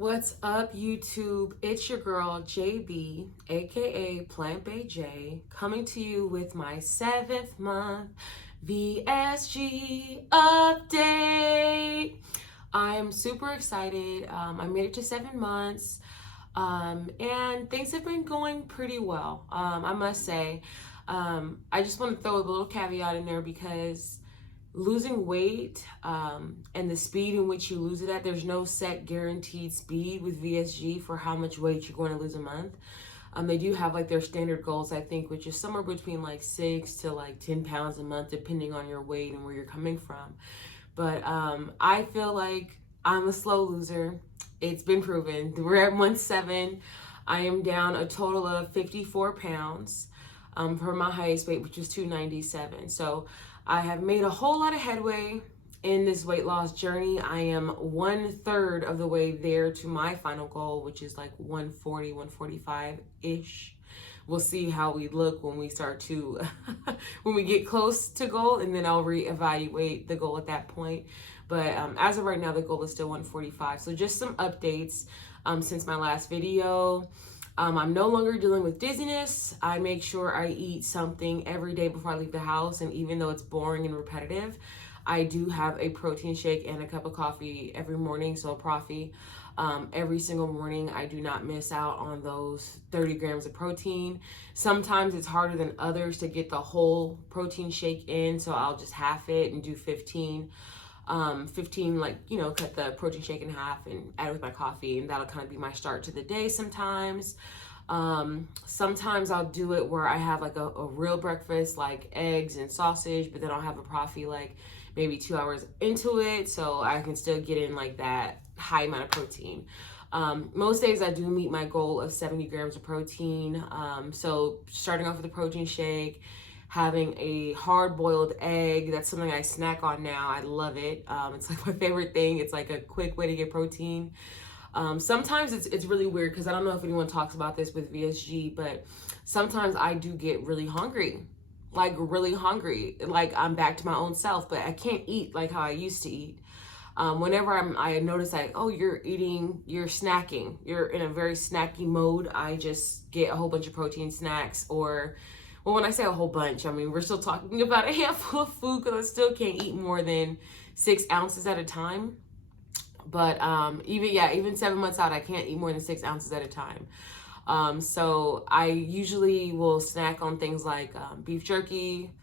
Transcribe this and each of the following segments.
What's up, YouTube? It's your girl, JB, aka Plant Bay J, coming to you with my 7th month VSG update. I am super excited. I made it to 7 months, and things have been going pretty well, I must say. I just want to throw a little caveat in there because losing weight and the speed in which you lose it at, there's no set guaranteed speed with VSG for how much weight you're going to lose a month. They do have like their standard goals, I think, which is somewhere between like 6 to like 10 pounds a month, depending on your weight and where you're coming from. But I feel like I'm a slow loser. It's been proven. We're at month 7. I am down a total of 54 pounds for my highest weight, which was 297. So I have made a whole lot of headway in this weight loss journey. I am 1/3 of the way there to my final goal, which is like 140, 145-ish. We'll see how we look when we start to, when we get close to goal, and then I'll reevaluate the goal at that point. But as of right now, the goal is still 145. So just some updates since my last video. I'm no longer dealing with dizziness. I make sure I eat something every day before I leave the house. And even though it's boring and repetitive, I do have a protein shake and a cup of coffee every morning. So a Proffee every single morning. I do not miss out on those 30 grams of protein. Sometimes it's harder than others to get the whole protein shake in. So I'll just half it and do 15. 15, like, you know, cut the protein shake in half and add it with my coffee, and that'll kind of be my start to the day sometimes. Sometimes I'll do it where I have like a real breakfast, like eggs and sausage, but then I'll have a Proffee like maybe 2 hours into it, so I can still get in like that high amount of protein. Most days I do meet my goal of 70 grams of protein. So starting off with a protein shake, having a hard-boiled egg. That's something I snack on now. I love it. It's like my favorite thing. It's like a quick way to get protein. Sometimes it's really weird because I don't know if anyone talks about this with VSG, but sometimes I do get really hungry, like really hungry. Like I'm back to my own self, but I can't eat like how I used to eat. Whenever I notice like, oh, you're snacking, you're in a very snacky mode, I just get a whole bunch of protein snacks. Or well, when I say a whole bunch, I mean, we're still talking about a handful of food because I still can't eat more than 6 ounces at a time. But even 7 months out, I can't eat more than 6 ounces at a time. So I usually will snack on things like beef jerky,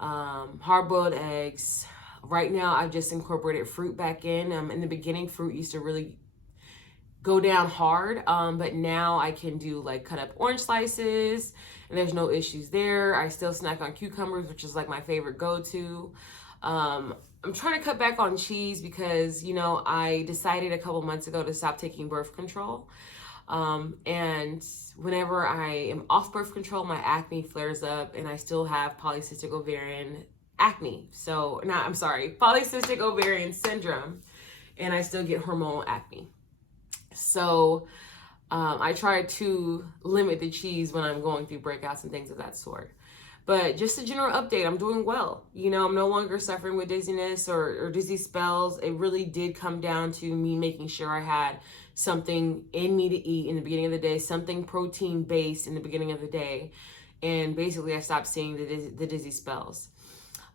hard-boiled eggs. Right now, I've just incorporated fruit back in. In the beginning, fruit used to really go down hard, but now I can do like cut up orange slices, and there's no issues there. I still snack on cucumbers, which is like my favorite go-to. I'm trying to cut back on cheese because, you know, I decided a couple months ago to stop taking birth control. And whenever I am off birth control, my acne flares up, and I still have polycystic ovarian acne. Polycystic ovarian syndrome, and I still get hormonal acne. So I try to limit the cheese when I'm going through breakouts and things of that sort. But just a general update, I'm doing well. You know, I'm no longer suffering with dizziness or dizzy spells. It really did come down to me making sure I had something in me to eat in the beginning of the day, something protein based in the beginning of the day. And basically I stopped seeing the dizzy spells.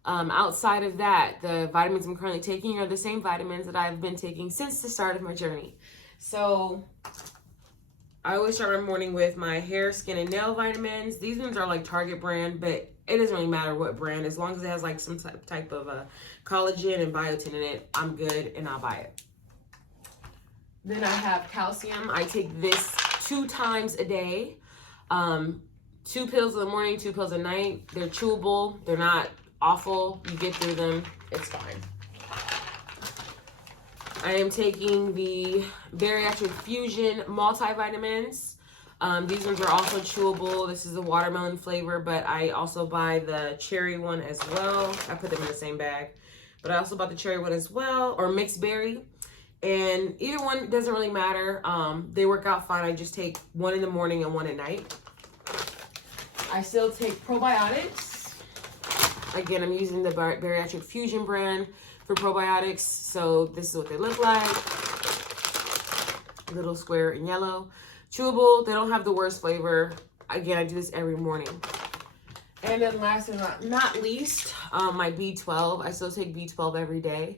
Outside of that, the vitamins I'm currently taking are the same vitamins that I've been taking since the start of my journey. So I always start my morning with my hair, skin, and nail vitamins. These ones are like Target brand, but it doesn't really matter what brand. As long as it has like some type of collagen and biotin in it, I'm good and I'll buy it. Then I have calcium. I take this 2 times a day. 2 pills in the morning, 2 pills at night. They're chewable. They're not awful. You get through them. It's fine. I am taking the Bariatric Fusion multivitamins. These ones are also chewable. This is the watermelon flavor, but I also buy the cherry one as well. I put them in the same bag, but I also bought the cherry one as well, or mixed berry. And either one doesn't really matter. They work out fine. I just take 1 in the morning and 1 at night. I still take probiotics. Again, I'm using the Bariatric Fusion brand for probiotics. So this is what they look like. little square in yellow. Chewable, they don't have the worst flavor. Again, I do this every morning. And then last and not least, my B12. I still take B12 every day.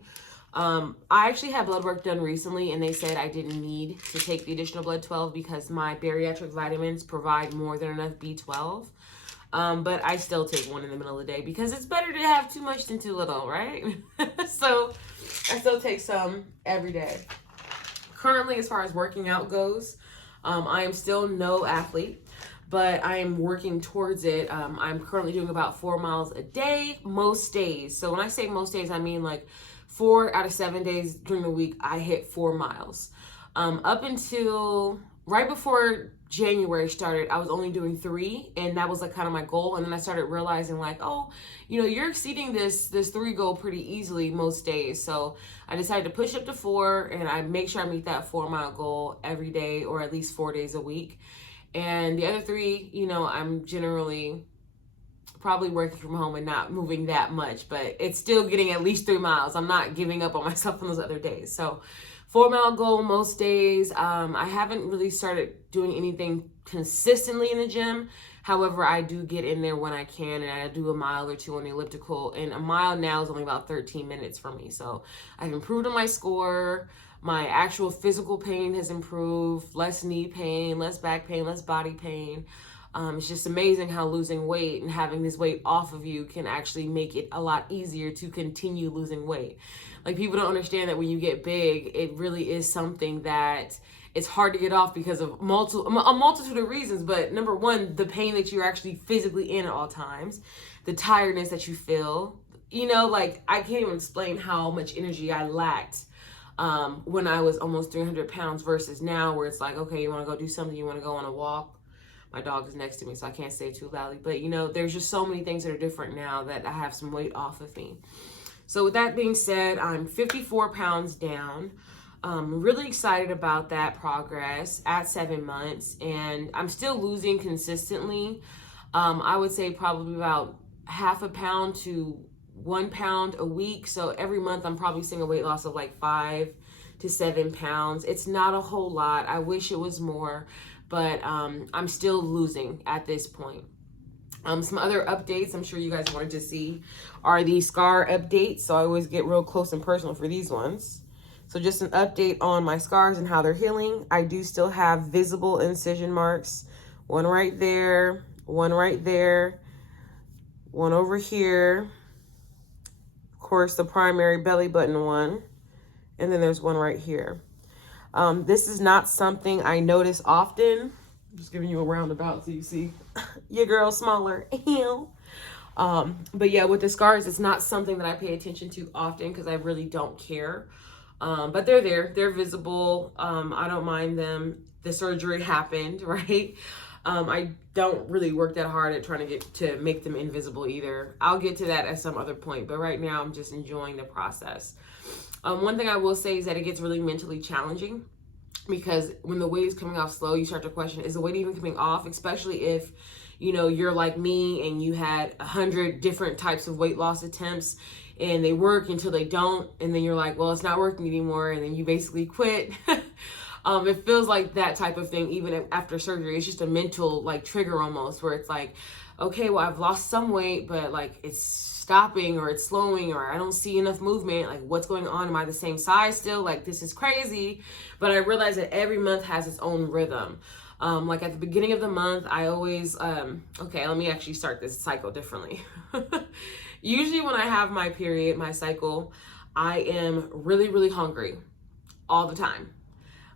I actually had blood work done recently, and they said I didn't need to take the additional blood 12 because my bariatric vitamins provide more than enough B12. But I still take one in the middle of the day because it's better to have too much than too little, right? So I still take some every day. Currently, as far as working out goes, I am still no athlete, but I am working towards it. I'm currently doing about 4 miles a day, most days. So when I say most days, I mean like 4 out of 7 days during the week, I hit 4 miles. Up until right before January started, I was only doing 3, and that was like kind of my goal. And then I started realizing like, oh, you know, you're exceeding this 3 goal pretty easily most days. So I decided to push up to 4, and I make sure I meet that 4 mile goal every day, or at least 4 days a week. And the other 3, you know, I'm generally probably working from home and not moving that much, but it's still getting at least 3 miles. I'm not giving up on myself on those other days. So 4 mile goal most days. I haven't really started doing anything consistently in the gym. However, I do get in there when I can, and I do a mile or 2 on the elliptical, and a mile now is only about 13 minutes for me. So I've improved on my score. My actual physical pain has improved, less knee pain, less back pain, less body pain. It's just amazing how losing weight and having this weight off of you can actually make it a lot easier to continue losing weight. Like, people don't understand that when you get big, it really is something that it's hard to get off because of a multitude of reasons. But number one, the pain that you're actually physically in at all times, the tiredness that you feel, you know, like I can't even explain how much energy I lacked when I was almost 300 pounds versus now where it's like, okay, you want to go do something, you want to go on a walk. My dog is next to me, so I can't say it too loudly. But, you know, there's just so many things that are different now that I have some weight off of me. So with that being said, I'm 54 pounds down. Really excited about that progress at 7 months. And I'm still losing consistently. I would say probably about half a pound to 1 pound a week. So every month I'm probably seeing a weight loss of like 5 to 7 pounds. It's not a whole lot. I wish it was more, but I'm still losing at this point. Some other updates I'm sure you guys wanted to see are the scar updates. So I always get real close and personal for these ones. So just an update on my scars and how they're healing. I do still have visible incision marks. One right there, one right there, one over here. Of course, the primary belly button one. And then there's one right here. This is not something I notice often. I'm just giving you a roundabout so you see your girl smaller. But yeah, with the scars, it's not something that I pay attention to often because I really don't care. But they're there. They're visible. I don't mind them. The surgery happened, right? I don't really work that hard at trying to make them invisible either. I'll get to that at some other point. But right now, I'm just enjoying the process. One thing I will say is that it gets really mentally challenging because when the weight is coming off slow, you start to question, is the weight even coming off? Especially if, you know, you're like me and you had 100 different types of weight loss attempts and they work until they don't. And then you're like, well, it's not working anymore. And then you basically quit. It feels like that type of thing, even after surgery. It's just a mental like trigger almost where it's like, okay, well, I've lost some weight, but like it's stopping or it's slowing or I don't see enough movement. Like, what's going on? Am I the same size still? Like, this is crazy. But I realize that every month has its own rhythm. Like at the beginning of the month, I always, okay, let me actually start this cycle differently. Usually when I have my period, my cycle, I am really, really hungry all the time.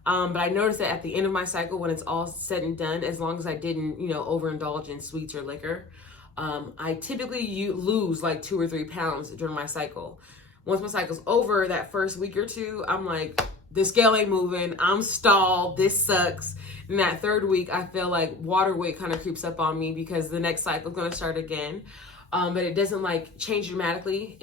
But I noticed that at the end of my cycle, when it's all said and done, as long as I didn't, you know, overindulge in sweets or liquor, I typically lose like 2 or 3 pounds during my cycle. Once my cycle's over, that first week or two, I'm like, the scale ain't moving. I'm stalled. This sucks. And that third week, I feel like water weight kind of creeps up on me because the next cycle is going to start again. But it doesn't like change dramatically.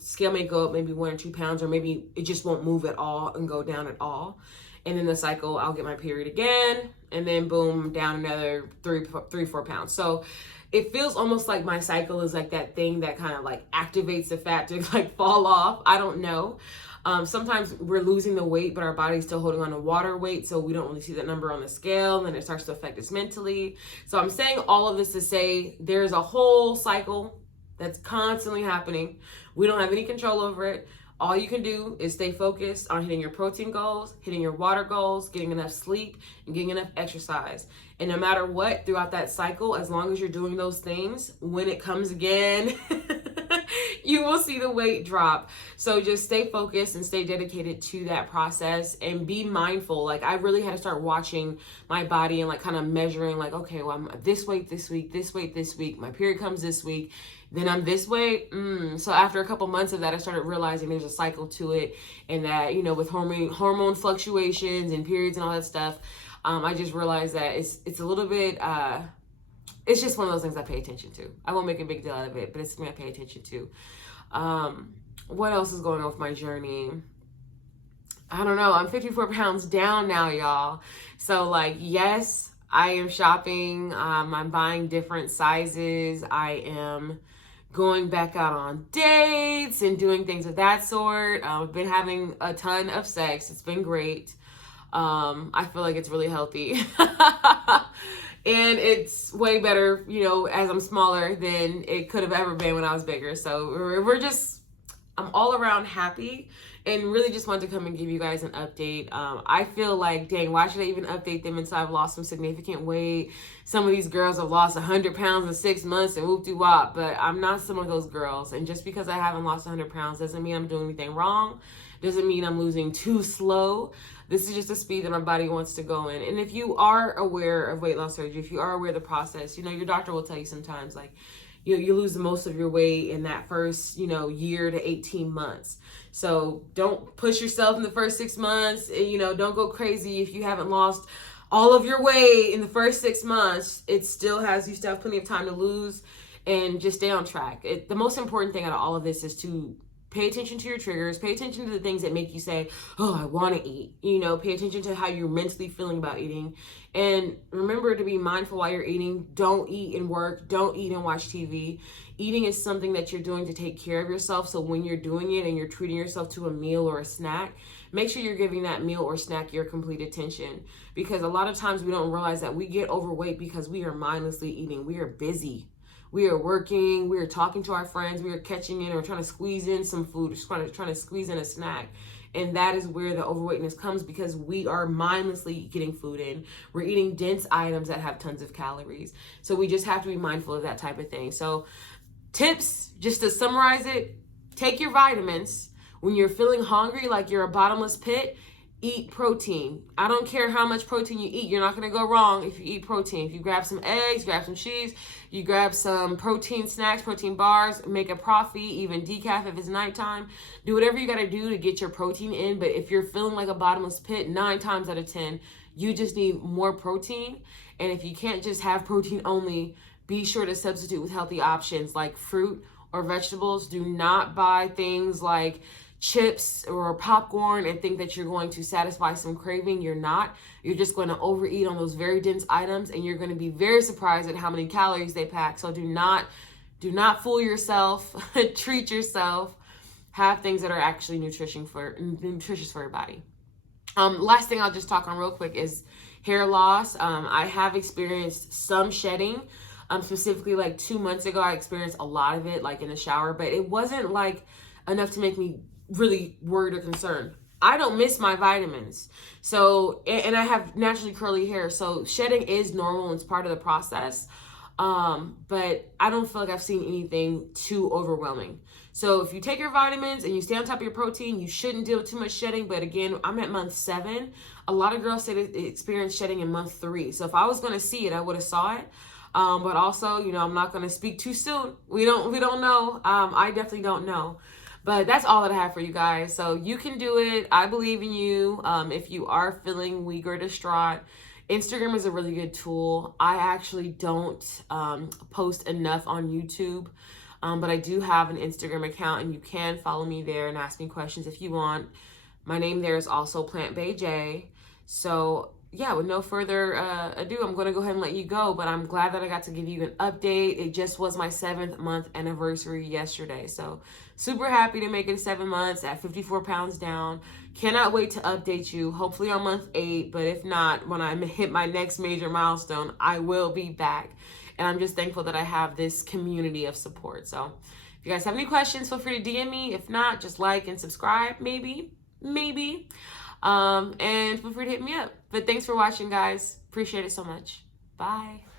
Scale may go up maybe 1 or 2 pounds, or maybe it just won't move at all and go down at all. And then the cycle, I'll get my period again, and then boom, down another 3-4 pounds. So it feels almost like my cycle is like that thing that kind of like activates the fat to like fall off. I don't know. Sometimes we're losing the weight, but our body's still holding on to water weight, so we don't really see that number on the scale, and it starts to affect us mentally. So I'm saying all of this to say there's a whole cycle that's constantly happening. We don't have any control over it. All you can do is stay focused on hitting your protein goals, hitting your water goals, getting enough sleep, and getting enough exercise. And no matter what, throughout that cycle, as long as you're doing those things, when it comes again, you will see the weight drop. So just stay focused and stay dedicated to that process and be mindful. Like, I really had to start watching my body and like kind of measuring, like, okay, well, I'm this weight this week, this weight this week, my period comes this week, then I'm this weight. So after a couple months of that, I started realizing there's a cycle to it, and that, you know, with hormone fluctuations and periods and all that stuff, I just realized that it's a little bit, it's just one of those things I pay attention to. I won't make a big deal out of it, but it's something I pay attention to. What else is going on with my journey? I don't know. I'm 54 pounds down now, y'all. So like, yes, I am shopping. I'm buying different sizes. I am going back out on dates and doing things of that sort. I've been having a ton of sex. It's been great. I feel like it's really healthy. And it's way better, you know, as I'm smaller than it could have ever been when I was bigger. So I'm all around happy, and really just wanted to come and give you guys an update. I feel like, dang, why should I even update them until I've lost some significant weight? Some of these girls have lost 100 pounds in 6 months and whoop-de-wop, but I'm not some of those girls. And just because I haven't lost 100 pounds doesn't mean I'm doing anything wrong. Doesn't mean I'm losing too slow. This is just the speed that my body wants to go in. And if you are aware of weight loss surgery, if you are aware of the process, you know, your doctor will tell you sometimes, like, you lose most of your weight in that first, you know, year to 18 months. So don't push yourself in the first 6 months. You know, don't go crazy if you haven't lost all of your weight in the first 6 months. It still has, you still have plenty of time to lose, and just stay on track. The most important thing out of all of this is to pay attention to your triggers, pay attention to the things that make you say, oh, I want to eat. You know, pay attention to how you're mentally feeling about eating. And remember to be mindful while you're eating. Don't eat and work. Don't eat and watch TV. Eating is something that you're doing to take care of yourself. So when you're doing it and you're treating yourself to a meal or a snack, make sure you're giving that meal or snack your complete attention. Because a lot of times we don't realize that we get overweight because we are mindlessly eating. We are busy. We are working, we are talking to our friends, we are catching in or trying to squeeze in some food, just trying to squeeze in a snack. And that is where the overweightness comes, because we are mindlessly getting food in. We're eating dense items that have tons of calories. So we just have to be mindful of that type of thing. So tips, just to summarize it, take your vitamins. When you're feeling hungry, like you're a bottomless pit, eat protein. I don't care how much protein you eat. You're not going to go wrong if you eat protein. If you grab some eggs, grab some cheese, you grab some protein snacks, protein bars, make a Profi, even decaf if it's nighttime. Do whatever you got to do to get your protein in. But if you're feeling like a bottomless pit, 9 times out of 10, you just need more protein. And if you can't just have protein only, be sure to substitute with healthy options like fruit or vegetables. Do not buy things like chips or popcorn and think that you're going to satisfy some craving. You're not. You're just going to overeat on those very dense items, and you're going to be very surprised at how many calories they pack. So do not fool yourself. Treat yourself. Have things that are actually nutritious for your body. Last thing I'll just talk on real quick is hair loss. I have experienced some shedding. Specifically, like 2 months ago, I experienced a lot of it, like in the shower, but it wasn't like enough to make me really worried or concerned. I don't miss my vitamins. So, and I have naturally curly hair. So shedding is normal and it's part of the process. But I don't feel like I've seen anything too overwhelming. So if you take your vitamins and you stay on top of your protein, you shouldn't deal with too much shedding. But again, I'm at month 7. A lot of girls say they experience shedding in month 3. So if I was going to see it, I would have saw it. But also, you know, I'm not going to speak too soon. We don't know. I definitely don't know. But that's all that I have for you guys. So you can do it. I believe in you. If you are feeling weak or distraught, Instagram is a really good tool. I actually don't post enough on YouTube, but I do have an Instagram account, and you can follow me there and ask me questions if you want. My name there is also Plant Bay J. So yeah, with no further ado, I'm going to go ahead and let you go. But I'm glad that I got to give you an update. It just was my 7th-month anniversary yesterday. So super happy to make it 7 months at 54 pounds down. Cannot wait to update you, hopefully on month 8. But if not, when I hit my next major milestone, I will be back. And I'm just thankful that I have this community of support. So if you guys have any questions, feel free to DM me. If not, just like and subscribe, maybe. And feel free to hit me up. But thanks for watching, guys. Appreciate it so much. Bye.